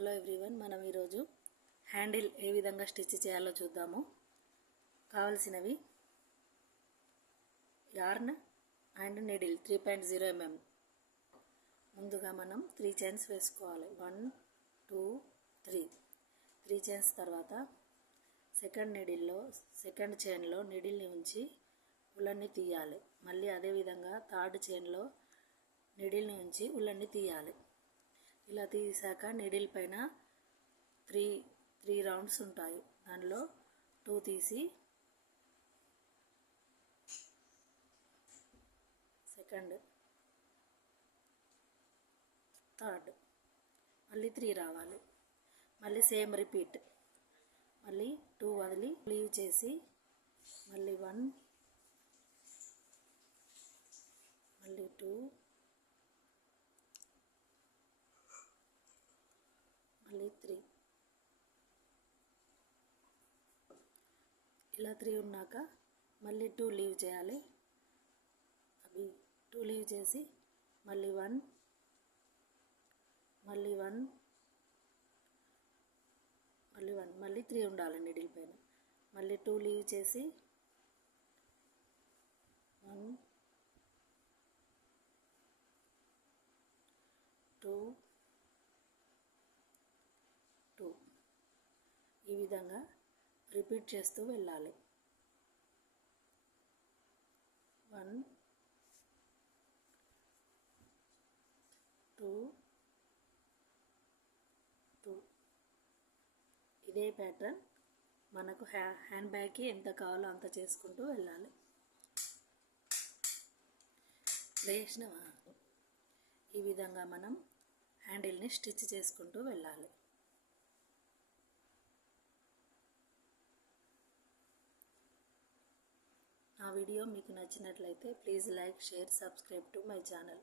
Hello everyone, మనం ఈరోజు handle ఏ విధంగా స్టిచ్ చేయాలో చూద్దాము. కావాల్సినవి యార్న్ అండ్ నీడిల్ 3.0 mm. ముందుగా మనం 3 చైన్స్ వేసుకోవాలి. 1 2 3 చైన్స్ తర్వాత సెకండ్ నీడిల్లో సెకండ్ చైన్లో నీడిల్ని ఉంచి ఉల్లన్ని తీయాలి. మళ్ళీ అదేవిధంగా థర్డ్ చైన్లో నీడిల్ని ఉంచి ఉల్లన్ని తీయాలి. ఇలా తీసాక నీడిల్ పైన త్రీ రౌండ్స్ ఉంటాయి. దానిలో 2 తీసి సెకండ్ థర్డ్ మళ్ళీ 3 రావాలి. మళ్ళీ సేమ్ రిపీట్. మళ్ళీ 2 వదిలి లీవ్ చేసి మళ్ళీ 1 మళ్ళీ 2 మళ్ళీ 3. ఇలా 3 ఉన్నాక మళ్ళీ 2 లీవ్ చేయాలి. అవి 2 లీవ్ చేసి మళ్ళీ 1 మళ్ళీ 1 మళ్ళీ 1 మళ్ళీ 3 ఉండాలి నీడిల్ పైన. మళ్ళీ 2 లీవ్ చేసి 1 2 2. ఈ విధంగా రిపీట్ చేస్తూ వెళ్ళాలి. 1 2 2. ఇదే ప్యాటర్న్ మనకు హ్యాండ్ బ్యాగ్కి ఎంత కావాలో అంత చేసుకుంటూ వెళ్ళాలి. వేసినవా? ఈ విధంగా మనం హ్యాండిల్ని స్టిచ్ చేసుకుంటూ వెళ్ళాలి. నా వీడియో మీకు నచ్చినట్లయితే please like, share, subscribe to my channel.